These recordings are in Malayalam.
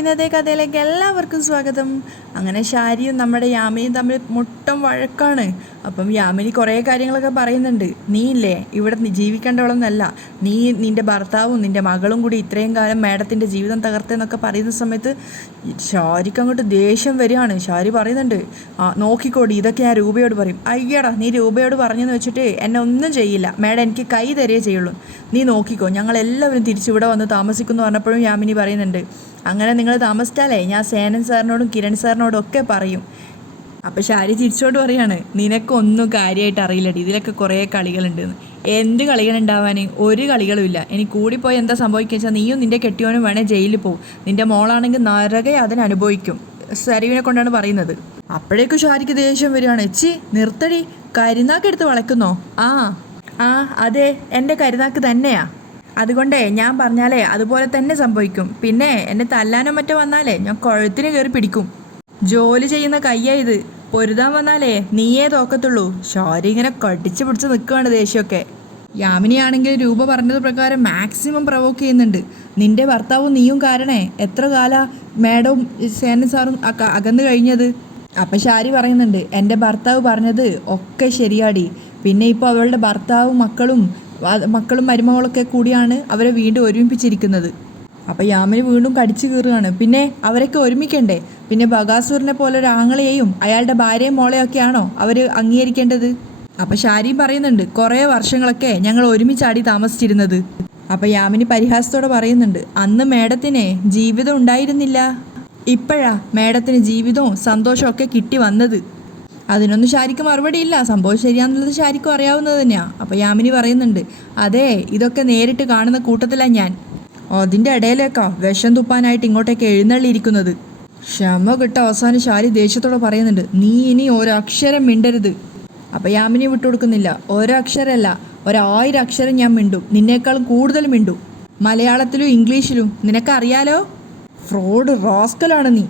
ഇന്നത്തെ കഥയിലേക്ക് എല്ലാവർക്കും സ്വാഗതം. അങ്ങനെ ഷാരിയും നമ്മുടെ യാമിനിയും തമ്മിൽ മുട്ടം വഴക്കാണ്. അപ്പം യാമിനി കുറേ കാര്യങ്ങളൊക്കെ പറയുന്നുണ്ട്. നീ ഇല്ലേ ഇവിടെ ജീവിക്കേണ്ടവളൊന്നല്ല, നീ നിൻ്റെ ഭർത്താവും നിൻ്റെ മകളും കൂടി ഇത്രയും കാലം മാഡത്തിൻ്റെ ജീവിതം തകർത്തെന്നൊക്കെ പറയുന്ന സമയത്ത് ഷാരിക്ക് അങ്ങോട്ട് ദേഷ്യം വരികയാണ്. ഷാരി പറയുന്നുണ്ട്, നോക്കിക്കോടി, ഇതൊക്കെ ഞാൻ രൂപയോട് പറയും. അയ്യടാ, നീ രൂപയോട് പറഞ്ഞെന്ന് വെച്ചിട്ട് എന്നെ ഒന്നും ചെയ്യില്ല, മാഡം എനിക്ക് കൈ തരികയേ ചെയ്യുള്ളൂ, നീ നോക്കിക്കോ, ഞങ്ങളെല്ലാവരും തിരിച്ചിവിടെ വന്ന് താമസിക്കുമെന്ന് പറഞ്ഞപ്പോഴും യാമിനി പറയുന്നുണ്ട്, അങ്ങനെ നിങ്ങൾ താമസിച്ചാലേ ഞാൻ സേനൻ സാറിനോടും കിരൺ സാറിനോടും ഒക്കെ പറയും. അപ്പോൾ ഷാരി തിരിച്ചോട്ട് പറയാണ്, നിനക്കൊന്നും കാര്യമായിട്ട് അറിയില്ലടി, ഇതിലൊക്കെ കുറേ കളികളുണ്ടെന്ന്. എന്ത് കളികളുണ്ടാവാൻ? ഒരു കളികളും ഇല്ല. ഇനി കൂടിപ്പോയി എന്താ സംഭവിക്കുക വെച്ചാൽ നീയും നിൻ്റെ കെട്ടിയോനും വേണേൽ ജയിലിൽ പോകും, നിൻ്റെ മോളാണെങ്കിൽ നരകെ അതിനനുഭവിക്കും. സരീവിനെ കൊണ്ടാണ് പറയുന്നത്. അപ്പോഴേക്കും ഷാരിക്ക് ദേഷ്യം വരികയാണ്. നിർത്തടി, കരിനാക്കെടുത്ത് വളയ്ക്കുന്നോ? ആ അതെ, എൻ്റെ കരിനാക്ക് തന്നെയാ. അതുകൊണ്ടേ ഞാൻ പറഞ്ഞാലേ അതുപോലെ തന്നെ സംഭവിക്കും. പിന്നെ എന്നെ തല്ലാനോ മറ്റോ വന്നാലേ ഞാൻ കഴുത്തിന് കയറി പിടിക്കും. ജോലി ചെയ്യുന്ന കയ്യാ ഇത്, പൊരുതാൻ വന്നാലേ നീയേ തോക്കത്തുള്ളൂ. ഷാരി ഇങ്ങനെ കടിച്ചു പിടിച്ച് നിൽക്കുകയാണ് ദേഷ്യമൊക്കെ. യാമിനിയാണെങ്കിൽ രൂപ പറഞ്ഞത് പ്രകാരം മാക്സിമം പ്രവോക്ക് ചെയ്യുന്നുണ്ട്. നിന്റെ ഭർത്താവും നീയും കാരണേ എത്ര കാല മാഡവും സേനൻ സാറും അകന്നു കഴിഞ്ഞത്. അപ്പം ഷാരി പറയുന്നുണ്ട്, എൻ്റെ ഭർത്താവ് പറഞ്ഞത് ഒക്കെ ശരിയാടി. പിന്നെ ഇപ്പോൾ അവളുടെ ഭർത്താവും മക്കളും മരുമകളൊക്കെ കൂടിയാണ് അവരെ വീണ്ടും ഒരുമിപ്പിച്ചിരിക്കുന്നത്. അപ്പോൾ യാമിനി വീണ്ടും കടിച്ചു കീറുകയാണ്. പിന്നെ അവരൊക്കെ ഒരുമിക്കണ്ടേ? പിന്നെ ബഗാസൂറിനെ പോലെ ഒരു ആങ്ങളെയും അയാളുടെ ഭാര്യയും മോളെയൊക്കെയാണോ അവർ അംഗീകരിക്കേണ്ടത്? അപ്പോൾ ഷാരിയും പറയുന്നുണ്ട്, കുറേ വർഷങ്ങളൊക്കെ ഞങ്ങൾ ഒരുമിച്ചാടി താമസിച്ചിരുന്നത്. അപ്പോൾ യാമിനി പരിഹാസത്തോടെ പറയുന്നുണ്ട്, അന്ന് മേഡത്തിന് ജീവിതം ഉണ്ടായിരുന്നില്ല, ഇപ്പോഴാ മേഡത്തിന് ജീവിതവും സന്തോഷവും ഒക്കെ കിട്ടി വന്നത്. അതിനൊന്നും ഷാരിക്ക് മറുപടിയില്ല. സംഭവം ശരിയാണെന്നുള്ളത് ഷാരിക്കും അറിയാവുന്നത് തന്നെയാണ്. അപ്പോൾ യാമിനി പറയുന്നുണ്ട്, അതെ, ഇതൊക്കെ നേരിട്ട് കാണുന്ന കൂട്ടത്തിലാണ് ഞാൻ. അതിൻ്റെ ഇടയിലേക്കാ വിഷം തുപ്പാനായിട്ട് ഇങ്ങോട്ടേക്ക് എഴുന്നള്ളിയിരിക്കുന്നത്. ക്ഷമ കിട്ട അവസാനം ഷാരി ദേഷ്യത്തോടെ പറയുന്നുണ്ട്, നീ ഇനി ഒരക്ഷരം മിണ്ടരുത്. അപ്പോൾ യാമിനി വിട്ടുകൊടുക്കുന്നില്ല. ഒരക്ഷരമല്ല, 1000 അക്ഷരം ഞാൻ മിണ്ടും, നിന്നേക്കാളും കൂടുതൽ മിണ്ടും, മലയാളത്തിലും ഇംഗ്ലീഷിലും. നിനക്കറിയാലോ, ഫ്രോഡ് റോസ്കലാണ് നീ.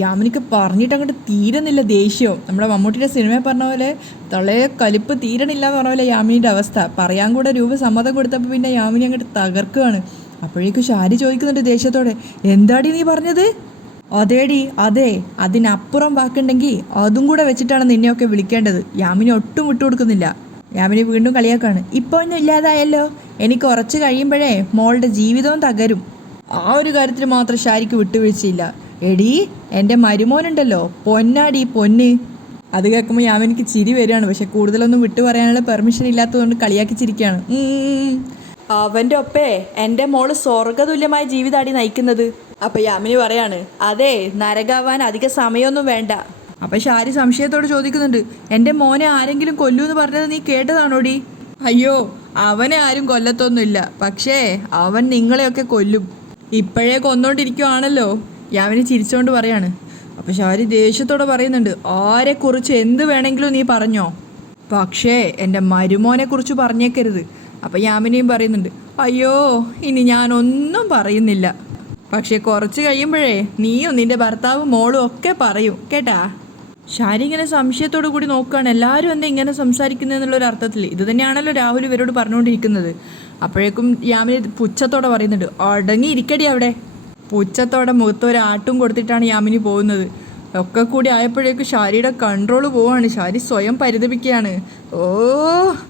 യാമിനിക്ക് പറഞ്ഞിട്ട് അങ്ങോട്ട് തീരുന്നില്ല ദേഷ്യവും. നമ്മുടെ മമ്മൂട്ടിയുടെ സിനിമയിൽ പറഞ്ഞ പോലെ തളയെ കലിപ്പ് തീരണില്ല എന്ന് പറഞ്ഞ പോലെ യാമിനിയുടെ അവസ്ഥ. പറയാൻ കൂടെ രൂപ സമ്മതം കൊടുത്തപ്പോൾ പിന്നെ യാമിനി അങ്ങോട്ട് തകർക്കുകയാണ്. അപ്പോഴേക്കും ഷാരി ചോദിക്കുന്നുണ്ട് ദേഷ്യത്തോടെ, എന്താടി നീ പറഞ്ഞത്? അതേടി അതെ, അതിനപ്പുറം വാക്കുണ്ടെങ്കിൽ അതും കൂടെ വെച്ചിട്ടാണ് നിന്നെയൊക്കെ വിളിക്കേണ്ടത്. യാമിനി ഒട്ടും വിട്ടുകൊടുക്കുന്നില്ല. യാമിനി വീണ്ടും കളിയാക്കാണ്, ഇപ്പോൾ ഒന്നും ഇല്ലാതായല്ലോ, എനിക്ക് കുറച്ച് കഴിയുമ്പോഴേ മോളുടെ ജീവിതവും തകരും. ആ ഒരു കാര്യത്തിൽ മാത്രം ഷാരിക്ക് വിട്ടുവീഴ്ചയില്ല. എടീ, എൻ്റെ മരുമോനുണ്ടല്ലോ, പൊന്നാടി പൊന്ന്. അത് കേൾക്കുമ്പോൾ യാമിനിക്ക് ചിരി വരികയാണ്. പക്ഷെ കൂടുതലൊന്നും വിട്ടു പറയാനുള്ള പെർമിഷൻ ഇല്ലാത്തതുകൊണ്ട് കളിയാക്കി ചിരിക്കുകയാണ്. അവൻ്റെ ഒപ്പേ എൻ്റെ മോള് സ്വർഗതുല്യമായ ജീവിതമാടി നയിക്കുന്നത്. അപ്പം യാമിനി പറയാണ്, അതെ, നരകാവാൻ അധിക സമയമൊന്നും വേണ്ട. അപ്പം ഷാരി സംശയത്തോട് ചോദിക്കുന്നുണ്ട്, എൻ്റെ മോനെ ആരെങ്കിലും കൊല്ലൂന്ന് പറഞ്ഞത് നീ കേട്ടതാണോടി? അയ്യോ, അവനെ ആരും കൊല്ലത്തൊന്നുമില്ല, പക്ഷേ അവൻ നിങ്ങളെയൊക്കെ കൊല്ലും. ഇപ്പോഴേ കൊന്നോണ്ടിരിക്കുവാണല്ലോ. യാമിനി ചിരിച്ചുകൊണ്ട് പറയാണ്. അപ്പോൾ ഷാരി ദേഷ്യത്തോടെ പറയുന്നുണ്ട്, ആരെക്കുറിച്ച് എന്ത് വേണമെങ്കിലും നീ പറഞ്ഞോ, പക്ഷേ എൻ്റെ മരുമോനെക്കുറിച്ച് പറഞ്ഞേക്കരുത്. അപ്പോൾ യാമിനിയും പറയുന്നുണ്ട്, അയ്യോ, ഇനി ഞാനൊന്നും പറയുന്നില്ല, പക്ഷേ കുറച്ച് കഴിയുമ്പോഴേ നീയും നിൻ്റെ ഭർത്താവും മോളും ഒക്കെ പറയും കേട്ടാ. ഷാരി ഇങ്ങനെ സംശയത്തോടു കൂടി നോക്കുകയാണ്. എല്ലാവരും എന്താ ഇങ്ങനെ സംസാരിക്കുന്നതെന്നുള്ളൊരു അർത്ഥത്തിൽ. ഇത് തന്നെയാണല്ലോ രാഹുൽ ഇവരോട് പറഞ്ഞുകൊണ്ടിരിക്കുന്നത്. അപ്പോഴേക്കും യാമിനി പുച്ഛത്തോടെ പറയുന്നുണ്ട്, അടങ്ങിയിരിക്കടി അവിടെ. പുച്ഛത്തോടെ മുഖത്തൊരു ആട്ടും കൊടുത്തിട്ടാണ് യാമിനി പോകുന്നത്. ഒക്കെ കൂടി ആയപ്പോഴേക്കും ഷാരിയുടെ കൺട്രോൾ പോവാണ്. ഷാരി സ്വയം പരിതപിക്കുകയാണ്.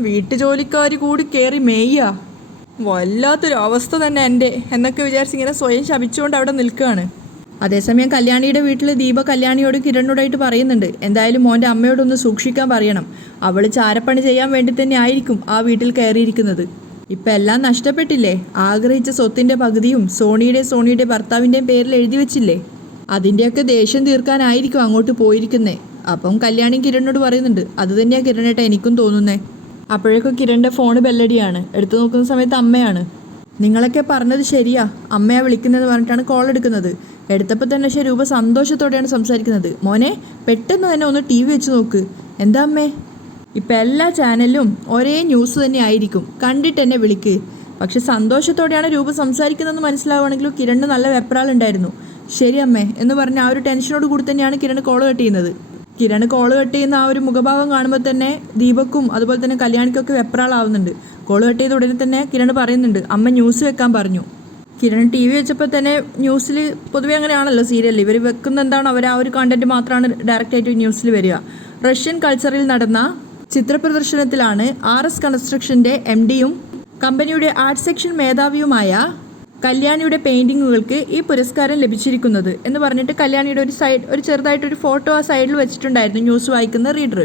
വീട്ടുജോലിക്കാർ കൂടി കയറി മേയ്യ, വല്ലാത്തൊരു അവസ്ഥ തന്നെ എൻ്റെ എന്നൊക്കെ വിചാരിച്ച് ഇങ്ങനെ സ്വയം ശപിച്ചുകൊണ്ട് അവിടെ നിൽക്കുകയാണ്. അതേസമയം കല്യാണിയുടെ വീട്ടിൽ ദീപ കല്യാണിയോടും കിരണിനോടായിട്ട് പറയുന്നുണ്ട്, എന്തായാലും മോൻ്റെ അമ്മയോടൊന്ന് സൂക്ഷിക്കാൻ പറയണം, അവൾ ചാരപ്പണി ചെയ്യാൻ വേണ്ടി തന്നെ ആയിരിക്കും ആ വീട്ടിൽ കയറിയിരിക്കുന്നത്. ഇപ്പം എല്ലാം നഷ്ടപ്പെട്ടില്ലേ, ആഗ്രഹിച്ച സ്വത്തിൻ്റെ പകുതിയും സോണിയുടെ ഭർത്താവിൻ്റെയും പേരിൽ എഴുതി വെച്ചില്ലേ, അതിൻ്റെയൊക്കെ ദേഷ്യം തീർക്കാനായിരിക്കും അങ്ങോട്ട് പോയിരിക്കുന്നേ. അപ്പം കല്യാണി കിരണിനോട് പറയുന്നുണ്ട്, അത് തന്നെയാണ് കിരണേട്ട എനിക്കും തോന്നുന്നേ. അപ്പോഴേക്കും കിരണിൻ്റെ ഫോണ് ബെല്ലടിയാണ്. എടുത്തു നോക്കുന്ന സമയത്ത് അമ്മയാണ്. നിങ്ങളൊക്കെ പറഞ്ഞത് ശരിയാ, അമ്മയാ വിളിക്കുന്നത് പറഞ്ഞിട്ടാണ് കോൾ എടുക്കുന്നത്. എടുത്തപ്പോൾ തന്നെ പക്ഷേ രൂപ സന്തോഷത്തോടെയാണ് സംസാരിക്കുന്നത്. മോനെ, പെട്ടെന്ന് തന്നെ ഒന്ന് TV വെച്ച് നോക്ക്. എന്താ അമ്മേ? ഇപ്പം എല്ലാ ചാനലിലും ഒരേ ന്യൂസ് തന്നെ ആയിരിക്കും, കണ്ടിട്ട് എന്നെ വിളിക്ക്. പക്ഷെ സന്തോഷത്തോടെയാണ് രൂപ സംസാരിക്കുന്നതെന്ന് മനസ്സിലാവുകയാണെങ്കിലും കിരണിന് നല്ല വെപ്രാളുണ്ടായിരുന്നു. ശരി അമ്മേ എന്ന് പറഞ്ഞ് ആ ഒരു ടെൻഷനോട് കൂടി തന്നെയാണ് കിരൺ കോൾ കട്ട് ചെയ്യുന്നത്. കിരൺ കോൾ കട്ട് ചെയ്യുന്ന ആ ഒരു മുഖഭാവം കാണുമ്പോൾ തന്നെ ദീപക്കും അതുപോലെ തന്നെ കല്യാണിക്കൊക്കെ വെപ്രാളാവുന്നുണ്ട്. കോൾ കട്ട് ചെയ്ത ഉടനെ തന്നെ കിരൺ പറയുന്നുണ്ട്, അമ്മ ന്യൂസ് വെക്കാൻ പറഞ്ഞു. കിരൺ ടി വി വെച്ചപ്പോൾ തന്നെ ന്യൂസിൽ പൊതുവെ അങ്ങനെയാണല്ലോ സീരിയൽ, ഇവർ വെക്കുന്ന എന്താണ് അവർ ആ ഒരു കണ്ടന്റ് മാത്രമാണ് ഡയറക്റ്റായിട്ട് ന്യൂസിൽ വരിക. റഷ്യൻ കൾച്ചറിൽ നടന്ന ചിത്രപ്രദർശനത്തിലാണ് RS കൺസ്ട്രക്ഷൻ്റെ MDയും കമ്പനിയുടെ ആർട്ട് സെക്ഷൻ മേധാവിയുമായ കല്യാണിയുടെ പെയിൻറ്റിങ്ങുകൾക്ക് ഈ പുരസ്കാരം ലഭിച്ചിരിക്കുന്നത് എന്ന് പറഞ്ഞിട്ട് കല്യാണിയുടെ ഒരു ചെറുതായിട്ടൊരു ഫോട്ടോ ആ സൈഡിൽ വെച്ചിട്ടുണ്ടായിരുന്നു ന്യൂസ് വായിക്കുന്ന റീഡർ.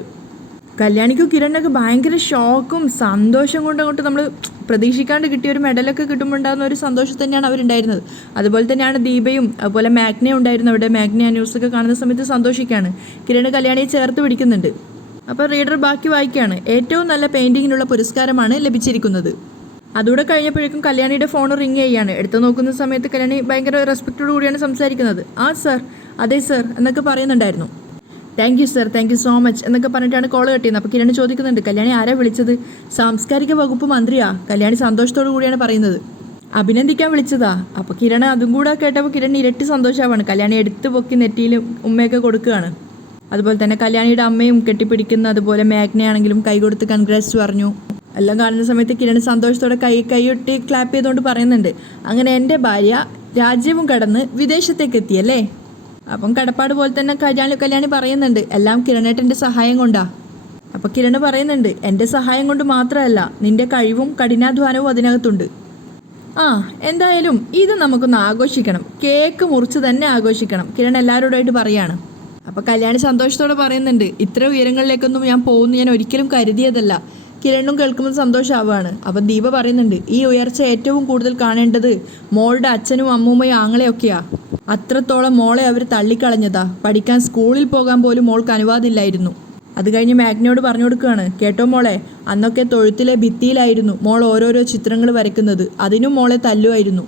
കല്യാണിക്കും കിരണിനൊക്കെ ഭയങ്കര ഷോക്കും സന്തോഷം കൊണ്ട് അങ്ങോട്ട് നമ്മൾ പ്രതീക്ഷിക്കാണ്ട് കിട്ടിയ ഒരു മെഡലൊക്കെ കിട്ടുമ്പോൾ ഉണ്ടാകുന്ന ഒരു സന്തോഷം തന്നെയാണ് അവരുണ്ടായിരുന്നത്. അതുപോലെ തന്നെയാണ് ദീപയും അതുപോലെ മാഗ്നയും ഉണ്ടായിരുന്നു അവിടെ. മാഗ്ന ന്യൂസൊക്കെ കാണുന്ന സമയത്ത് സന്തോഷിക്കുകയാണ്. കിരൺ കല്യാണിയെ ചേർത്ത് പിടിക്കുന്നുണ്ട്. അപ്പോൾ റീഡർ ബാക്കി വായിക്കുകയാണ്. ഏറ്റവും നല്ല പെയിൻറ്റിങ്ങിനുള്ള പുരസ്കാരമാണ് ലഭിച്ചിരിക്കുന്നത്. അതുകൂടെ കഴിഞ്ഞപ്പോഴേക്കും കല്യാണിയുടെ ഫോൺ റിങ് ചെയ്യുകയാണ്. എടുത്തു നോക്കുന്ന സമയത്ത് കല്യാണി ഭയങ്കര റെസ്പെക്റ്റോടു കൂടിയാണ് സംസാരിക്കുന്നത്. ആ സർ, അതെ സർ എന്നൊക്കെ പറയുന്നുണ്ടായിരുന്നു. Thank you sir, thank you so much എന്നൊക്കെ പറഞ്ഞിട്ടാണ് കോൾ കട്ടിയത്. അപ്പോൾ കിരൺ ചോദിക്കുന്നുണ്ട്, കല്യാണി ആരാ വിളിച്ചത്? സാംസ്കാരിക വകുപ്പ് മന്ത്രിയാ. കല്യാണി സന്തോഷത്തോടു കൂടിയാണ് പറയുന്നത്. അഭിനന്ദിക്കാൻ വിളിച്ചതാ. അപ്പോൾ കിരൺ അതും കൂടെ കേട്ടപ്പോൾ കിരൺ ഇരട്ടി സന്തോഷമാവാണ്. കല്യാണി എടുത്തു പൊക്കി നെറ്റിയിൽ ഉമ്മയൊക്കെ കൊടുക്കുകയാണ്. അതുപോലെ തന്നെ കല്യാണിയുടെ അമ്മയും കെട്ടിപ്പിടിക്കുന്ന, അതുപോലെ മേഘ്നയാണെങ്കിലും കൈ കൊടുത്ത് കൺഗ്രാറ്റ്സ് പറഞ്ഞു. എല്ലാം കാണുന്ന സമയത്ത് കിരൺ സന്തോഷത്തോടെ കൈയൊട്ടി ക്ലാപ്പ് ചെയ്തുകൊണ്ട് പറയുന്നുണ്ട്, അങ്ങനെ എൻ്റെ ഭാര്യ രാജ്യവും കടന്ന് വിദേശത്തേക്ക് എത്തിയല്ലേ. അപ്പം കടപ്പാട് പോലെ തന്നെ കല്യാണി പറയുന്നുണ്ട്, എല്ലാം കിരണേട്ടൻ്റെ സഹായം കൊണ്ടാ. അപ്പോൾ കിരൺ പറയുന്നുണ്ട്, എൻ്റെ സഹായം കൊണ്ട് മാത്രമല്ല, നിൻ്റെ കഴിവും കഠിനാധ്വാനവും അതിനകത്തുണ്ട്. എന്തായാലും ഇത് നമുക്കൊന്ന് ആഘോഷിക്കണം, കേക്ക് മുറിച്ച് തന്നെ ആഘോഷിക്കണം, കിരൺ എല്ലാവരോടായിട്ട് പറയാണ്. അപ്പോൾ കല്യാണി സന്തോഷത്തോടെ പറയുന്നുണ്ട്, ഇത്ര ഉയരങ്ങളിലേക്കൊന്നും ഞാൻ പോകുന്നു ഞാൻ ഒരിക്കലും കരുതിയതല്ല. കിരണും കേൾക്കുമ്പോൾ സന്തോഷമാവുകയാണ്. അപ്പം ദീപ പറയുന്നുണ്ട്, ഈ ഉയർച്ച ഏറ്റവും കൂടുതൽ കാണേണ്ടത് മോളുടെ അച്ഛനും അമ്മൂമ്മയും ആങ്ങളെയൊക്കെയാ. അത്രത്തോളം മോളെ അവർ തള്ളിക്കളഞ്ഞതാ. പഠിക്കാൻ സ്കൂളിൽ പോകാൻ പോലും മോൾക്ക് അനുവാദമില്ലായിരുന്നു. അത് കഴിഞ്ഞ് മാഗ്നയോട് പറഞ്ഞു കൊടുക്കുകയാണ്, കേട്ടോ മോളെ, അന്നൊക്കെ തൊഴുത്തിലെ ഭിത്തിയിലായിരുന്നു മോൾ ഓരോരോ ചിത്രങ്ങൾ വരയ്ക്കുന്നത്. അതിനും മോളെ തല്ലുമായിരുന്നു.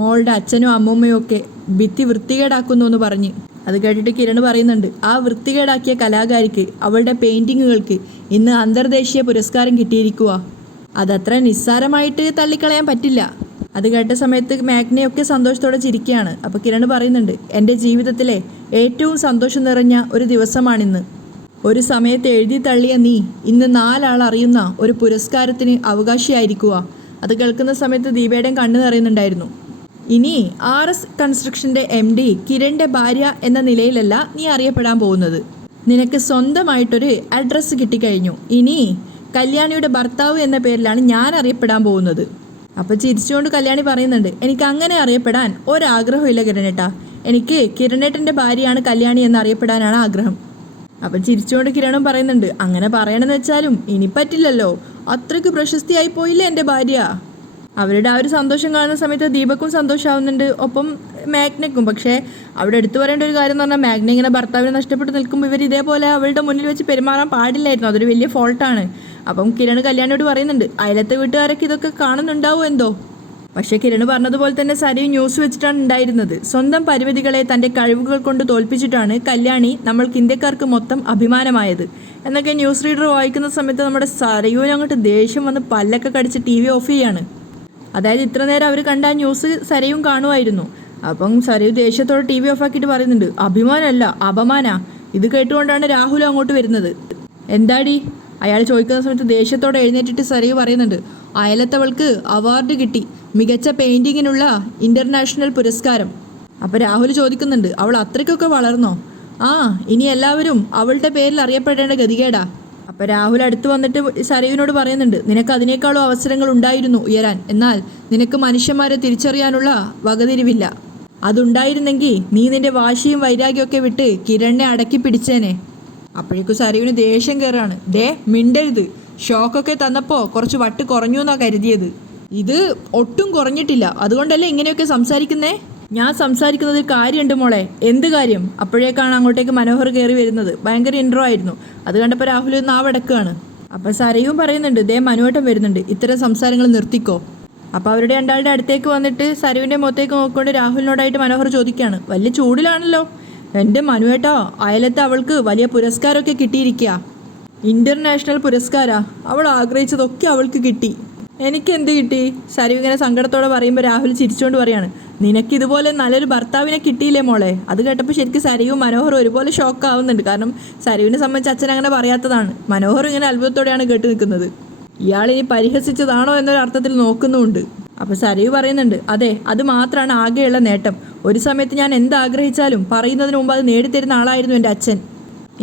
മോളുടെ അച്ഛനും അമ്മൂമ്മയും ഒക്കെ ഭിത്തി വൃത്തികേടാക്കുന്നു എന്ന് പറഞ്ഞ്. അത് കേട്ടിട്ട് കിരൺ പറയുന്നുണ്ട്, ആ വൃത്തികേടാക്കിയ കലാകാരിക്ക് അവളുടെ പെയിൻറ്റിങ്ങുകൾക്ക് ഇന്ന് അന്തർദേശീയ പുരസ്കാരം കിട്ടിയിരിക്കുക. അതത്ര നിസ്സാരമായിട്ട് തള്ളിക്കളയാൻ പറ്റില്ല. അത് കേട്ട സമയത്ത് മാഗ്നയൊക്കെ സന്തോഷത്തോടെ ചിരിക്കുകയാണ്. അപ്പോൾ കിരൺ പറയുന്നുണ്ട്, എൻ്റെ ജീവിതത്തിലെ ഏറ്റവും സന്തോഷം നിറഞ്ഞ ഒരു ദിവസമാണിന്ന്. ഒരു സമയത്ത് എഴുതി തള്ളിയ നീ ഇന്ന് 4 ആൾ അറിയുന്ന ഒരു പുരസ്കാരത്തിന് അവകാശിയായിരിക്കുക. അത് കേൾക്കുന്ന സമയത്ത് ദീപയുടെയും കണ്ണ് നിറയുന്നുണ്ടായിരുന്നു. ഇനി RS കൺസ്ട്രക്ഷൻ്റെ MD കിരണിൻ്റെ ഭാര്യ എന്ന നിലയിലല്ല നീ അറിയപ്പെടാൻ പോകുന്നത്. നിനക്ക് സ്വന്തമായിട്ടൊരു അഡ്രസ്സ് കിട്ടിക്കഴിഞ്ഞു. ഇനി കല്യാണിയുടെ ഭർത്താവ് എന്ന പേരിലാണ് ഞാൻ അറിയപ്പെടാൻ പോകുന്നത്. അപ്പോൾ ചിരിച്ചുകൊണ്ട് കല്യാണി പറയുന്നുണ്ട്, എനിക്ക് അങ്ങനെ അറിയപ്പെടാൻ ഒരാഗ്രഹമില്ല കിരണേട്ടാ. എനിക്ക് കിരണേട്ടൻ്റെ ഭാര്യയാണ് കല്യാണി എന്നറിയപ്പെടാനാണ് ആഗ്രഹം. അപ്പം ചിരിച്ചുകൊണ്ട് കിരണും പറയുന്നുണ്ട്, അങ്ങനെ പറയണമെന്ന് വെച്ചാലും ഇനി പറ്റില്ലല്ലോ, അത്രയ്ക്ക് പ്രശസ്തിയായി പോയില്ലേ എൻ്റെ ഭാര്യ. അവരുടെ ആ ഒരു സന്തോഷം കാണുന്ന സമയത്ത് ദീപക്കും സന്തോഷമാവുന്നുണ്ട്, ഒപ്പം മാഗ്നയ്ക്കും. പക്ഷേ അവിടെ എടുത്തു പറയേണ്ട ഒരു കാര്യം എന്ന് പറഞ്ഞാൽ, മാഗ്ന ഇങ്ങനെ ഭർത്താവിനെ നഷ്ടപ്പെട്ട് നിൽക്കുമ്പോൾ ഇവർ ഇതേപോലെ അവളുടെ മുന്നിൽ വെച്ച് പെരുമാറാൻ പാടില്ലായിരുന്നു. അതൊരു വലിയ ഫോൾട്ടാണ്. അപ്പം കിരൺ കല്യാണിയോട് പറയുന്നുണ്ട്, അയലത്തെ വീട്ടുകാരൊക്കെ ഇതൊക്കെ കാണുന്നുണ്ടാവും എന്തോ. പക്ഷേ കിരൺ പറഞ്ഞതുപോലെ തന്നെ സരയു ന്യൂസ് വെച്ചിട്ടാണ് ഉണ്ടായിരുന്നത്. സ്വന്തം പരിമിതികളെ തൻ്റെ കഴിവുകൾ കൊണ്ട് തോൽപ്പിച്ചിട്ടാണ് കല്യാണി നമ്മൾക്ക് ഇന്ത്യക്കാർക്ക് മൊത്തം അഭിമാനമായത് എന്നൊക്കെ ന്യൂസ് റീഡർ വായിക്കുന്ന സമയത്ത് നമ്മുടെ സരയുവിന് അങ്ങോട്ട് ദേഷ്യം വന്ന് പല്ലൊക്കെ കടിച്ച് TV ഓഫ് ചെയ്യാണ്. അതായത് ഇത്ര നേരം അവർ കണ്ട ആ ന്യൂസ് സരയും കാണുമായിരുന്നു. അപ്പം സരയു ദേഷ്യത്തോടെ TV ഓഫാക്കിയിട്ട് പറയുന്നുണ്ട്, അഭിമാനമല്ല അപമാനാ. ഇത് കേട്ടുകൊണ്ടാണ് രാഹുൽ അങ്ങോട്ട് വരുന്നത്. എന്താടി അയാൾ ചോദിക്കുന്ന സമയത്ത് ദേഷ്യത്തോടെ എഴുന്നേറ്റിട്ട് സരയു പറയുന്നുണ്ട്, അയലത്തവൾക്ക് അവാർഡ് കിട്ടി, മികച്ച പെയിൻറ്റിങ്ങിനുള്ള ഇൻ്റർനാഷണൽ പുരസ്കാരം. അപ്പോൾ രാഹുൽ ചോദിക്കുന്നുണ്ട്, അവൾ അത്രയ്ക്കൊക്കെ വളർന്നോ? ഇനി എല്ലാവരും അവളുടെ പേരിൽ അറിയപ്പെടേണ്ട ഗതികേടാ. അപ്പോൾ രാഹുൽ അടുത്ത് വന്നിട്ട് സരയുവിനോട് പറയുന്നുണ്ട്, നിനക്ക് അതിനേക്കാളും അവസരങ്ങൾ ഉണ്ടായിരുന്നു ഉയരാൻ. എന്നാൽ നിനക്ക് മനുഷ്യന്മാരെ തിരിച്ചറിയാനുള്ള വകതിരിവില്ല. അതുണ്ടായിരുന്നെങ്കിൽ നീ നിന്റെ വാശിയും വൈരാഗ്യമൊക്കെ വിട്ട് കിരണിനെ അടക്കി പിടിച്ചേനെ. അപ്പോഴേക്കും സരയുവിന് ദേഷ്യം കയറാണ്. മിണ്ടരുത്, ഷോക്കൊക്കെ തന്നപ്പോൾ കുറച്ച് വട്ട് കുറഞ്ഞു എന്നാണ് കരുതിയത്. ഇത് ഒട്ടും കുറഞ്ഞിട്ടില്ല. അതുകൊണ്ടല്ലേ ഇങ്ങനെയൊക്കെ സംസാരിക്കുന്നേ? ഞാൻ സംസാരിക്കുന്നതിൽ കാര്യമുണ്ട് മോളെ. എന്ത് കാര്യം? അപ്പോഴേക്കാണ് അങ്ങോട്ടേക്ക് മനോഹർ കയറി വരുന്നത്. ഭയങ്കര ഇൻട്രോ ആയിരുന്നു. അത് കണ്ടപ്പോൾ രാഹുൽ നാവടക്കുകയാണ്. അപ്പോൾ സരയും പറയുന്നുണ്ട്, മനുവേട്ടൻ വരുന്നുണ്ട്, ഇത്തരം സംസാരങ്ങൾ നിർത്തിക്കോ. അപ്പോൾ അവരുടെ രണ്ടാളുടെ അടുത്തേക്ക് വന്നിട്ട് സരയുവിൻ്റെ മുഖത്തേക്ക് നോക്കിക്കൊണ്ട് രാഹുലിനോടായിട്ട് മനോഹർ ചോദിക്കുകയാണ്, വലിയ ചൂടിലാണല്ലോ. എൻ്റെ മനുവേട്ടാ, അയലത്തെ അവൾക്ക് വലിയ പുരസ്കാരമൊക്കെ കിട്ടിയിരിക്കുക. ഇൻ്റർനാഷണൽ പുരസ്കാരാ. അവൾ ആഗ്രഹിച്ചതൊക്കെ അവൾക്ക് കിട്ടി. എനിക്കെന്ത് കിട്ടി? സരു ഇങ്ങനെ സങ്കടത്തോടെ പറയുമ്പോൾ രാഹുൽ ചിരിച്ചുകൊണ്ട് പറയാണ്, നിനക്കിതുപോലെ നല്ലൊരു ഭർത്താവിനെ കിട്ടിയില്ലേ മോളെ. അത് കേട്ടപ്പോൾ ശരിക്കും സരയും മനോഹറും ഒരുപോലെ ഷോക്ക് ആവുന്നുണ്ട്. കാരണം സരുവിനെ സംബന്ധിച്ച് അച്ഛൻ അങ്ങനെ പറയാത്തതാണ്. മനോഹർ ഇങ്ങനെ അത്ഭുതത്തോടെയാണ് കേട്ട് നിൽക്കുന്നത്. ഇയാളിനി പരിഹസിച്ചതാണോ എന്നൊരു അർത്ഥത്തിൽ നോക്കുന്നുമുണ്ട്. അപ്പോൾ സരയു പറയുന്നുണ്ട്, അതെ, അത് മാത്രമാണ് ആകെയുള്ള നേട്ടം. ഒരു സമയത്ത് ഞാൻ എന്താഗ്രഹിച്ചാലും പറയുന്നതിന് മുമ്പ് അത് നേടിത്തരുന്ന ആളായിരുന്നു എൻ്റെ അച്ഛൻ.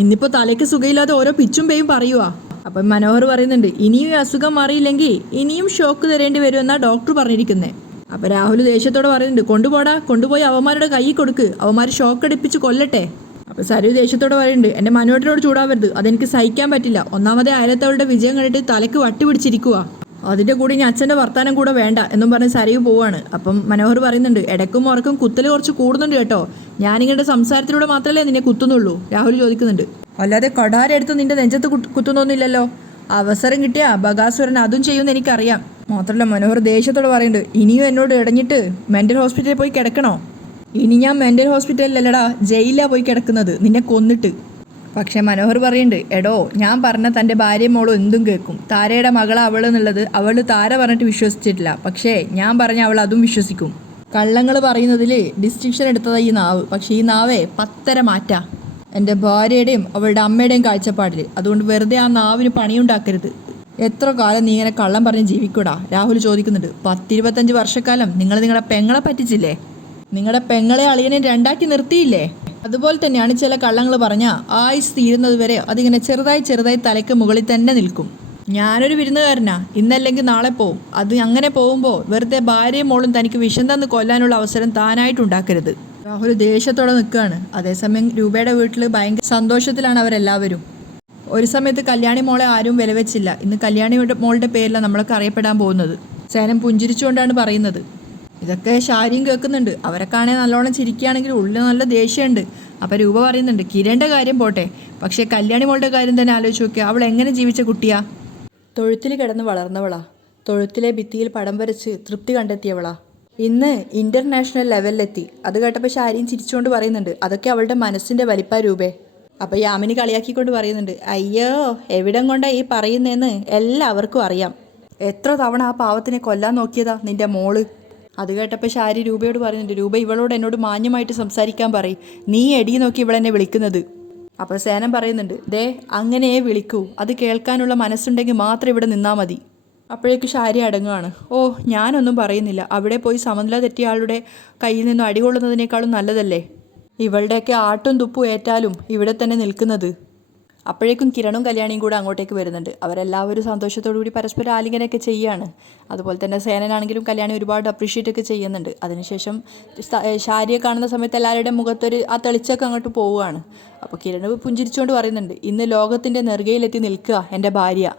ഇന്നിപ്പോൾ തലയ്ക്ക് സുഖമില്ലാതെ ഓരോ പിച്ചും പേയും പറയുക. അപ്പം മനോഹർ പറയുന്നുണ്ട്, ഇനിയും ഈ അസുഖം മാറിയില്ലെങ്കിൽ ഇനിയും ഷോക്ക് തരേണ്ടി വരുമെന്നാണ് ഡോക്ടർ പറഞ്ഞിരിക്കുന്നത്. അപ്പം രാഹുൽ ദേഷ്യത്തോടെ പറയുന്നുണ്ട്, കൊണ്ടുപോയി അവന്മാരുടെ കൈ കൊടുക്ക്, അവന്മാർ ഷോക്ക് അടിപ്പിച്ച് കൊല്ലട്ടെ. അപ്പോൾ സരയു ദേഷ്യത്തോടെ പറയുന്നുണ്ട്, എൻ്റെ മനോഹരനോട് ചൂടാവരുത്, അതെനിക്ക് സഹിക്കാൻ പറ്റില്ല. ഒന്നാമതേ അയലത്തവളുടെ വിജയം കണ്ടിട്ട് തലയ്ക്ക് വട്ടി പിടിച്ചിരിക്കുക, അതിൻ്റെ കൂടെ ഇനി അച്ഛൻ്റെ വർത്താനം കൂടെ വേണ്ട എന്നും പറഞ്ഞ് സരയു പോവാണ്. അപ്പം മനോഹർ പറയുന്നുണ്ട്, ഇടയ്ക്കും ഉറക്കും കുത്തൽ കുറച്ച് കൂടുന്നുണ്ട് കേട്ടോ, ഞാനിങ്ങളുടെ സംസാരത്തിലൂടെ മാത്രമല്ലേ നിന്നെ കുത്തുന്നുള്ളൂ. രാഹുൽ ചോദിക്കുന്നുണ്ട്, അല്ലാതെ കടാരെടുത്ത് നിന്റെ നെഞ്ചത്ത് കുത്തുന്നൊന്നുമില്ലല്ലോ. അവസരം കിട്ടിയാ ബഗാസുരൻ അതും ചെയ്യുമെന്ന് എനിക്കറിയാം. മാത്രമല്ല മനോഹർ ദേഷ്യത്തോട് പറയുന്നുണ്ട്, ഇനിയും എന്നോട് ഇടഞ്ഞിട്ട് മെൻ്റൽ ഹോസ്പിറ്റലിൽ പോയി കിടക്കണോ? ഇനി ഞാൻ മെൻ്റൽ ഹോസ്പിറ്റലിലല്ലടാ, ജയിലിലാണ് പോയി കിടക്കുന്നത്, നിന്നെ കൊന്നിട്ട്. പക്ഷെ മനോഹർ പറയുന്നുണ്ട്, എടോ, ഞാൻ പറഞ്ഞ തൻ്റെ ഭാര്യയും മോളും എന്തും കേൾക്കും. താരയുടെ മകളാണ് അവൾ എന്നുള്ളത് അവൾ താര പറഞ്ഞിട്ട് വിശ്വസിച്ചിട്ടില്ല, പക്ഷേ ഞാൻ പറഞ്ഞ അവൾ അതും വിശ്വസിക്കും. കള്ളങ്ങൾ പറയുന്നതിൽ ഡിസ്റ്റിങ്ഷൻ എടുത്തതാണ് ഈ നാവ്, പക്ഷേ ഈ നാവേ 10 മാറ്റാ എൻ്റെ ഭാര്യയുടെയും അവളുടെ അമ്മയുടെയും കാഴ്ചപ്പാടിൽ. അതുകൊണ്ട് വെറുതെ ആ നാവിന് പണിയുണ്ടാക്കരുത്. എത്ര കാലം നീ ഇങ്ങനെ കള്ളം പറഞ്ഞ് ജീവിക്കൂടാ? രാഹുൽ ചോദിക്കുന്നുണ്ട്. 10-25 വർഷക്കാലം നിങ്ങളുടെ പെങ്ങളെ പറ്റിച്ചില്ലേ? നിങ്ങളുടെ പെങ്ങളെ അളിയനെ രണ്ടാക്കി നിർത്തിയില്ലേ? അതുപോലെ തന്നെയാണ് ചില കള്ളങ്ങൾ പറഞ്ഞാൽ ആയുസ് തീരുന്നത് വരെ അതിങ്ങനെ ചെറുതായി തലയ്ക്ക് മുകളിൽ തന്നെ നിൽക്കും. ഞാനൊരു വിരുന്നുകാരനാ, ഇന്നല്ലെങ്കിൽ നാളെ പോവും. അത് അങ്ങനെ പോകുമ്പോൾ വെറുതെ ഭാര്യയും മോളും തനിക്ക് വിഷം തന്ന് കൊല്ലാനുള്ള അവസരം താനായിട്ടുണ്ടാക്കരുത്. രാഹുൽ ദേഷ്യത്തോടെ നിൽക്കുകയാണ്. അതേസമയം രൂപയുടെ വീട്ടിൽ ഭയങ്കര സന്തോഷത്തിലാണ് അവരെല്ലാവരും. ഒരു സമയത്ത് കല്യാണി മോളെ ആരും വിലവെച്ചില്ല. ഇന്ന് കല്യാണിയുടെ മോളുടെ പേരിലാണ് നമ്മളൊക്കെ അറിയപ്പെടാൻ പോകുന്നത്. സേനം പുഞ്ചിരിച്ചുകൊണ്ടാണ് പറയുന്നത്. ഇതൊക്കെ ഷാരിയും കേൾക്കുന്നുണ്ട്. അവരെ കാണാൻ നല്ലോണം ചിരിക്കുകയാണെങ്കിൽ ഉള്ളിൽ നല്ല ദേഷ്യമുണ്ട്. അപ്പോൾ രൂപ പറയുന്നുണ്ട്, കിരണിൻ്റെ കാര്യം പോട്ടെ, പക്ഷേ കല്യാണി മോളുടെ കാര്യം തന്നെ ആലോചിച്ച് നോക്കിയാൽ അവൾ എങ്ങനെ ജീവിച്ച കുട്ടിയാ? തൊഴുത്തിൽ കിടന്ന് വളർന്നവളാ, തൊഴുത്തിലെ ഭിത്തിയിൽ പടം വരച്ച് തൃപ്തി കണ്ടെത്തിയവളാ. ഇന്ന് ഇൻ്റർനാഷണൽ ലെവലിലെത്തി. അത് കേട്ടപ്പോൾ ഷാരിയും ചിരിച്ചുകൊണ്ട് പറയുന്നുണ്ട്, അതൊക്കെ അവളുടെ മനസ്സിൻ്റെ വലിപ്പ രൂപേ. അപ്പോൾ യാമിനി കളിയാക്കിക്കൊണ്ട് പറയുന്നുണ്ട്, അയ്യോ, എവിടം കൊണ്ടാ ഈ പറയുന്നതെന്ന് എല്ലാവർക്കും അറിയാം. എത്ര തവണ ആ പാവത്തിനെ കൊല്ലാൻ നോക്കിയതാ നിൻ്റെ മോള്. അത് കേട്ടപ്പോൾ ഷാരി രൂപയോട് പറയുന്നുണ്ട്, രൂപ ഇവളോട് എന്നോട് മാന്യമായിട്ട് സംസാരിക്കാൻ പറയും, നീ എടി നോക്കി ഇവളെന്നെ വിളിക്കുന്നത്. അപ്പോൾ സേനം പറയുന്നുണ്ട്, ദേ അങ്ങനെയേ വിളിക്കൂ, അത് കേൾക്കാനുള്ള മനസ്സുണ്ടെങ്കിൽ മാത്രം ഇവിടെ നിന്നാൽ മതി. അപ്പോഴേക്ക് ഷാരി അടങ്ങുകയാണ്. ഓ, ഞാനൊന്നും പറയുന്നില്ല, അവിടെ പോയി സമനില തെറ്റിയ ആളുടെ കയ്യിൽ നിന്നും അടികൊള്ളുന്നതിനേക്കാളും നല്ലതല്ലേ ഇവളുടെയൊക്കെ ആട്ടും തുപ്പും ഏറ്റാലും ഇവിടെ തന്നെ നിൽക്കുന്നത്. അപ്പോഴേക്കും കിരണും കല്യാണിയും കൂടെ അങ്ങോട്ടേക്ക് വരുന്നുണ്ട്. അവരെല്ലാവരും സന്തോഷത്തോടു കൂടി പരസ്പരം ആലിംഗനൊക്കെ ചെയ്യുകയാണ്. അതുപോലെ തന്നെ സേനനാണെങ്കിലും കല്യാണി ഒരുപാട് അപ്രീഷിയേറ്റ് ഒക്കെ ചെയ്യുന്നുണ്ട്. അതിനുശേഷം ഷാരിയെ കാണുന്ന സമയത്ത് എല്ലാവരുടെയും മുഖത്തൊരു ആ തെളിച്ചൊക്കെ അങ്ങോട്ട് പോവുകയാണ്. അപ്പോൾ കിരൺ പുഞ്ചിരിച്ചുകൊണ്ട് പറയുന്നുണ്ട്, ഇന്ന് ലോകത്തിൻ്റെ നെറുകയിലെത്തി നിൽക്കുക എൻ്റെ ഭാര്യ.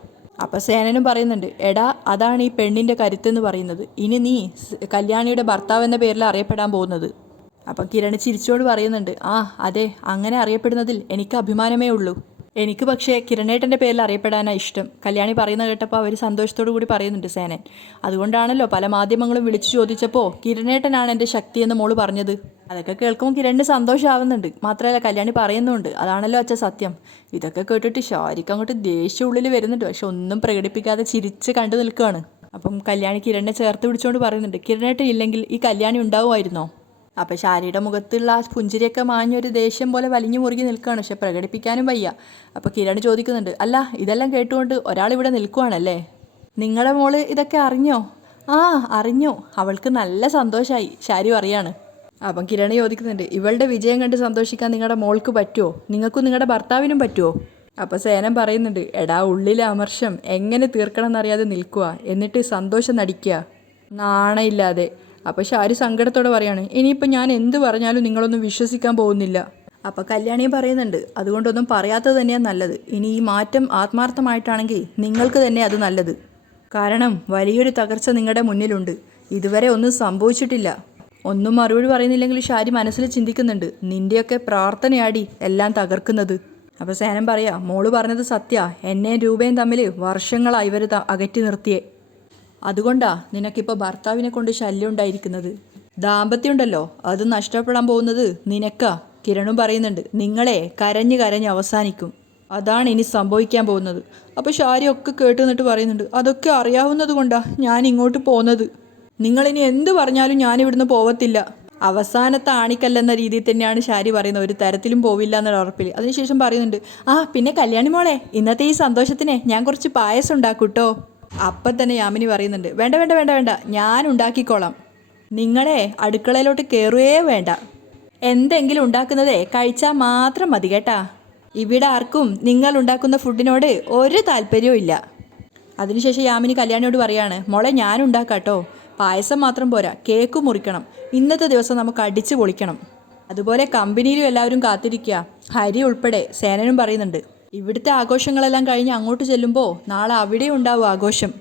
അപ്പോൾ സേനനും പറയുന്നുണ്ട്, എടാ, അതാണ് ഈ പെണ്ണിൻ്റെ കരുത്തെന്ന് പറയുന്നത്. ഇനി നീ കല്യാണിയുടെ ഭർത്താവ് എന്ന പേരിൽ അറിയപ്പെടാൻ പോകുന്നത്. അപ്പം കിരൺ ചിരിച്ചുകൊണ്ട് പറയുന്നുണ്ട്, ആ അതെ, അങ്ങനെ അറിയപ്പെടുന്നതിൽ എനിക്ക് അഭിമാനമേ ഉള്ളൂ. എനിക്ക് പക്ഷേ കിരണേട്ടൻ്റെ പേരിൽ അറിയപ്പെടാനാണ് ഇഷ്ടം. കല്യാണി പറയുന്ന കേട്ടപ്പോൾ അവർ സന്തോഷത്തോടു കൂടി പറയുന്നുണ്ട് സേനൻ. അതുകൊണ്ടാണല്ലോ പല മാധ്യമങ്ങളും വിളിച്ചു ചോദിച്ചപ്പോൾ കിരണേട്ടനാണ് എൻ്റെ ശക്തിയെന്ന് മോള് പറഞ്ഞത്. അതൊക്കെ കേൾക്കുമ്പോൾ കിരണിന് സന്തോഷമാവുന്നുണ്ട്. മാത്രമല്ല കല്യാണി പറയുന്നുണ്ട്, അതാണല്ലോ അച്ഛൻ സത്യം. ഇതൊക്കെ കേട്ടിട്ട് ഷാരിക്ക് അങ്ങോട്ട് ദേഷ്യം ഉള്ളിൽ വരുന്നുണ്ട്. പക്ഷെ ഒന്നും പ്രകടിപ്പിക്കാതെ ചിരിച്ച് കണ്ടു നിൽക്കുകയാണ്. അപ്പം കല്യാണി കിരണിനെ ചേർത്ത് പിടിച്ചുകൊണ്ട് പറയുന്നുണ്ട്, കിരണേട്ടൻ ഇല്ലെങ്കിൽ ഈ കല്യാണി ഉണ്ടാവുമായിരുന്നോ? അപ്പോൾ ഷാരിയുടെ മുഖത്തുള്ള ആ പുഞ്ചിരിയൊക്കെ മാഞ്ഞൊരു ദേഷ്യം പോലെ വലിഞ്ഞു മുറുകി നിൽക്കുകയാണ്. പക്ഷെ പ്രകടിപ്പിക്കാനും വയ്യ. അപ്പോൾ കിരൺ ചോദിക്കുന്നുണ്ട്, അല്ല, ഇതെല്ലാം കേട്ടുകൊണ്ട് ഒരാളിവിടെ നിൽക്കുവാണല്ലേ? നിങ്ങളുടെ മോള് ഇതൊക്കെ അറിഞ്ഞോ? ആ, അറിഞ്ഞു, അവൾക്ക് നല്ല സന്തോഷമായി, ഷാരി പറയാണ്. അപ്പം കിരൺ ചോദിക്കുന്നുണ്ട്, ഇവളുടെ വിജയം കണ്ട് സന്തോഷിക്കാൻ നിങ്ങളുടെ മോൾക്ക് പറ്റുമോ? നിങ്ങൾക്കും നിങ്ങളുടെ ഭർത്താവിനും പറ്റുമോ? അപ്പോൾ സേനം പറയുന്നുണ്ട്, എടാ, ഉള്ളിലെ അമർഷം എങ്ങനെ തീർക്കണം എന്നറിയാതെ നിൽക്കുക, എന്നിട്ട് സന്തോഷം നടിക്കുക, നാണയില്ലാതെ. അപ്പോൾ ഷാരി സങ്കടത്തോടെ പറയാണ്, ഇനിയിപ്പോൾ ഞാൻ എന്ത് പറഞ്ഞാലും നിങ്ങളൊന്നും വിശ്വസിക്കാൻ പോകുന്നില്ല. അപ്പോൾ കല്യാണിയും പറയുന്നുണ്ട്, അതുകൊണ്ടൊന്നും പറയാത്തത് തന്നെയാണ് നല്ലത്. ഇനി ഈ മാറ്റം ആത്മാർത്ഥമായിട്ടാണെങ്കിൽ നിങ്ങൾക്ക് തന്നെ അത് നല്ലത്. കാരണം വലിയൊരു തകർച്ച നിങ്ങളുടെ മുന്നിലുണ്ട്. ഇതുവരെ ഒന്നും സംഭവിച്ചിട്ടില്ല. ഒന്നും മറുപടി പറയുന്നില്ലെങ്കിൽ ഷാരി മനസ്സിൽ ചിന്തിക്കുന്നുണ്ട്, നിൻ്റെയൊക്കെ പ്രാർത്ഥനയാടി എല്ലാം തകർക്കുന്നത്. അപ്പോൾ സേനം പറയാ, മോള് പറഞ്ഞത് സത്യ, എന്നെയും രൂപയും തമ്മിൽ വർഷങ്ങളായി ഇവർ അകറ്റി നിർത്തിയേ. അതുകൊണ്ടാ നിനക്കിപ്പോൾ ഭർത്താവിനെ കൊണ്ട് ശല്യം ഉണ്ടായിരിക്കുന്നത്. ദാമ്പത്യം ഉണ്ടല്ലോ, അത് നഷ്ടപ്പെടാൻ പോകുന്നത് നിനക്കാ. കിരണും പറയുന്നുണ്ട്, നിങ്ങളെ കരഞ്ഞ് അവസാനിക്കും. അതാണ് ഇനി സംഭവിക്കാൻ പോകുന്നത്. അപ്പോൾ ഷാരി ഒക്കെ കേട്ട് നിന്നിട്ട് പറയുന്നുണ്ട്, അതൊക്കെ അറിയാവുന്നത് കൊണ്ടാ ഞാൻ ഇങ്ങോട്ട് പോകുന്നത്. നിങ്ങളിനി എന്ത് പറഞ്ഞാലും ഞാനിവിടുന്ന് പോവത്തില്ല. അവസാനത്തെ ആണിക്കല്ലെന്ന രീതിയിൽ തന്നെയാണ് ഷാരി പറയുന്നത്, ഒരു തരത്തിലും പോവില്ല എന്നുള്ള ഉറപ്പിൽ. അതിനുശേഷം പറയുന്നുണ്ട്, ആ പിന്നെ കല്യാണി മോളെ, ഇന്നത്തെ ഈ സന്തോഷത്തിന് ഞാൻ കുറച്ച് പായസം ഉണ്ടാക്കൂട്ടോ. അപ്പം തന്നെ യാമിനി പറയുന്നുണ്ട്, വേണ്ട വേണ്ട വേണ്ട വേണ്ട, ഞാൻ ഉണ്ടാക്കിക്കോളാം. നിങ്ങളെ അടുക്കളയിലോട്ട് കയറുകയേ വേണ്ട. എന്തെങ്കിലും ഉണ്ടാക്കുന്നതേ കഴിച്ചാൽ മാത്രം മതി കേട്ടാ. ഇവിടെ ആർക്കും നിങ്ങൾ ഉണ്ടാക്കുന്ന ഫുഡിനോട് ഒരു താല്പര്യവും ഇല്ല. അതിനുശേഷം യാമിനി കല്യാണിയോട് പറയാണ്, മോളെ ഞാൻ ഉണ്ടാക്കാട്ടോ, പായസം മാത്രം പോരാ, കേക്ക് മുറിക്കണം, ഇന്നത്തെ ദിവസം നമുക്ക് അടിച്ച് പൊളിക്കണം. അതുപോലെ കമ്പനിയിലും എല്ലാവരും കാത്തിരിക്കുക. ഹരി ഉൾപ്പെടെ സേനനും പറയുന്നുണ്ട്. ഇവിടുത്തെ ആഘോഷങ്ങളെല്ലാം കഴിഞ്ഞ് അങ്ങോട്ട് ചെല്ലുമ്പോൾ നാളെ അവിടെയും ഉണ്ടാവും ആഘോഷം.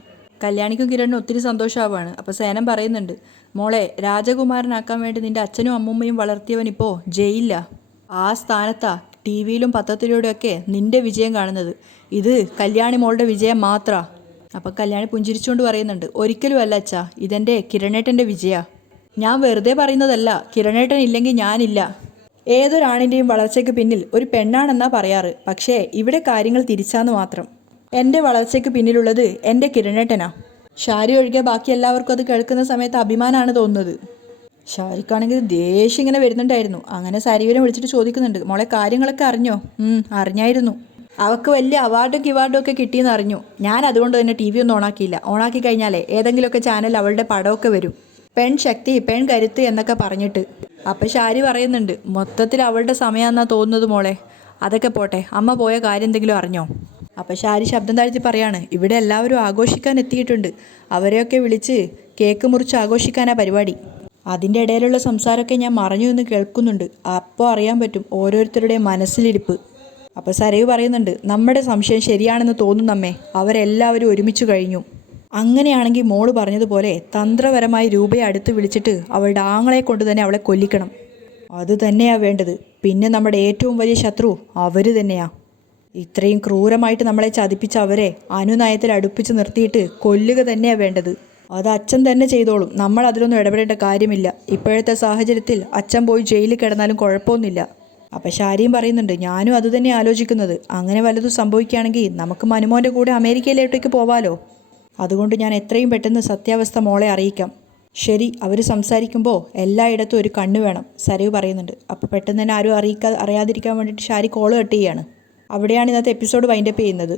കല്യാണിക്കും കിരണിനും ഒത്തിരി സന്തോഷമാവാണ്. അപ്പോൾ സേനൻ പറയുന്നുണ്ട്, മോളെ രാജകുമാരനാക്കാൻ വേണ്ടി നിൻ്റെ അച്ഛനും അമ്മൂമ്മയും വളർത്തിയവനിപ്പോൾ ജയിലില്ല. ആ സ്ഥാനത്താ ടി വിയിലും പത്രത്തിലൂടെയൊക്കെ നിൻ്റെ വിജയം കാണുന്നത്. ഇത് കല്യാണി മോളുടെ വിജയം മാത്രമാണ്. അപ്പോൾ കല്യാണി പുഞ്ചിരിച്ചുകൊണ്ട് പറയുന്നുണ്ട്, ഒരിക്കലും അല്ല അച്ഛാ, ഇതെൻ്റെ കിരണേട്ടൻ്റെ വിജയ. ഞാൻ വെറുതെ പറയുന്നതല്ല, കിരണേട്ടൻ ഇല്ലെങ്കിൽ ഞാനില്ല. ഏതൊരാണിൻ്റെയും വളർച്ചയ്ക്ക് പിന്നിൽ ഒരു പെണ്ണാണെന്നാ പറയാറ്. പക്ഷേ ഇവിടെ കാര്യങ്ങൾ തിരിച്ചാന്ന് മാത്രം. എൻ്റെ വളർച്ചയ്ക്ക് പിന്നിലുള്ളത് എൻ്റെ കിരണേട്ടനാ. ഷാരി ഒഴികെ ബാക്കി എല്ലാവർക്കും അത് കേൾക്കുന്ന സമയത്ത് അഭിമാനമാണ് തോന്നുന്നത്. ഷാരിക്കാണെങ്കിൽ ദേഷ്യം ഇങ്ങനെ വരുന്നുണ്ടായിരുന്നു. അങ്ങനെ സരീവിനെ വിളിച്ചിട്ട് ചോദിക്കുന്നുണ്ട്, മോളെ കാര്യങ്ങളൊക്കെ അറിഞ്ഞോ? അറിഞ്ഞായിരുന്നു. അവൾക്ക് വലിയ അവാർഡും ഒക്കെ കിട്ടിയെന്ന് അറിഞ്ഞു. ഞാൻ അതുകൊണ്ട് തന്നെ ടി വി ഒന്നും ഓണാക്കിയില്ല. ഓണാക്കി കഴിഞ്ഞാലേ ഏതെങ്കിലുമൊക്കെ ചാനൽ അവളുടെ പടമൊക്കെ വരും, പെൺ ശക്തി പെൺ കരുത്ത് എന്നൊക്കെ പറഞ്ഞിട്ട്. അപ്പം ഷാരി പറയുന്നുണ്ട്, മൊത്തത്തിൽ അവളുടെ സമയമെന്നാണ് തോന്നുന്നത് മോളെ. അതൊക്കെ പോട്ടെ, അമ്മ പോയ കാര്യം എന്തെങ്കിലും അറിഞ്ഞോ? അപ്പം ഷാരി ശബ്ദം താഴ്ത്തി പറയാണ്, ഇവിടെ എല്ലാവരും ആഘോഷിക്കാൻ എത്തിയിട്ടുണ്ട്. അവരെയൊക്കെ വിളിച്ച് കേക്ക് മുറിച്ച് ആഘോഷിക്കാനാണ് പരിപാടി. അതിൻ്റെ ഇടയിലുള്ള സംസാരമൊക്കെ ഞാൻ മറഞ്ഞു എന്ന് കേൾക്കുന്നുണ്ട്. അപ്പോൾ അറിയാൻ പറ്റും ഓരോരുത്തരുടെയും മനസ്സിലിരിപ്പ്. അപ്പോൾ സരയു പറയുന്നുണ്ട്, നമ്മുടെ സംശയം ശരിയാണെന്ന് തോന്നുന്നമ്മേ, അവരെല്ലാവരും ഒരുമിച്ച് കഴിഞ്ഞു. അങ്ങനെയാണെങ്കിൽ മോള് പറഞ്ഞതുപോലെ തന്ത്രപരമായി രൂപയെ അടുത്ത് വിളിച്ചിട്ട് അവളുടെ ആങ്ങളെ കൊണ്ട് തന്നെ അവളെ കൊല്ലിക്കണം. അത് തന്നെയാണ് വേണ്ടത്. പിന്നെ നമ്മുടെ ഏറ്റവും വലിയ ശത്രു അവർ തന്നെയാണ്. ഇത്രയും ക്രൂരമായിട്ട് നമ്മളെ ചതിപ്പിച്ച അവരെ അനുനയത്തിൽ അടുപ്പിച്ച് നിർത്തിയിട്ട് കൊല്ലുക തന്നെയാണ് വേണ്ടത്. അത് അച്ഛൻ തന്നെ ചെയ്തോളും. നമ്മൾ അതിലൊന്നും ഇടപെടേണ്ട കാര്യമില്ല. ഇപ്പോഴത്തെ സാഹചര്യത്തിൽ അച്ഛൻ പോയി ജയിലിൽ കിടന്നാലും കുഴപ്പമൊന്നുമില്ല. അപ്പം ഷാരിയും പറയുന്നുണ്ട്, ഞാനും അതുതന്നെ ആലോചിക്കുന്നത്. അങ്ങനെ വല്ലതും സംഭവിക്കുകയാണെങ്കിൽ നമുക്ക് മനുമോൻ്റെ കൂടെ അമേരിക്കയിലോട്ടേക്ക് പോവാലോ. അതുകൊണ്ട് ഞാൻ എത്രയും പെട്ടെന്ന് സത്യാവസ്ഥ മോളെ അറിയിക്കാം. ശരി, അവർ സംസാരിക്കുമ്പോൾ എല്ലായിടത്തും ഒരു കണ്ണ് വേണം, സരയു പറയുന്നുണ്ട്. അപ്പോൾ പെട്ടെന്ന് തന്നെ ആരും അറിയാതിരിക്കാൻ വേണ്ടിയിട്ട് ഷാരി കോള് കട്ട് ചെയ്യാണ്. അവിടെയാണ് ഇന്നത്തെ എപ്പിസോഡ് വൈൻഡപ്പ് ചെയ്യുന്നത്.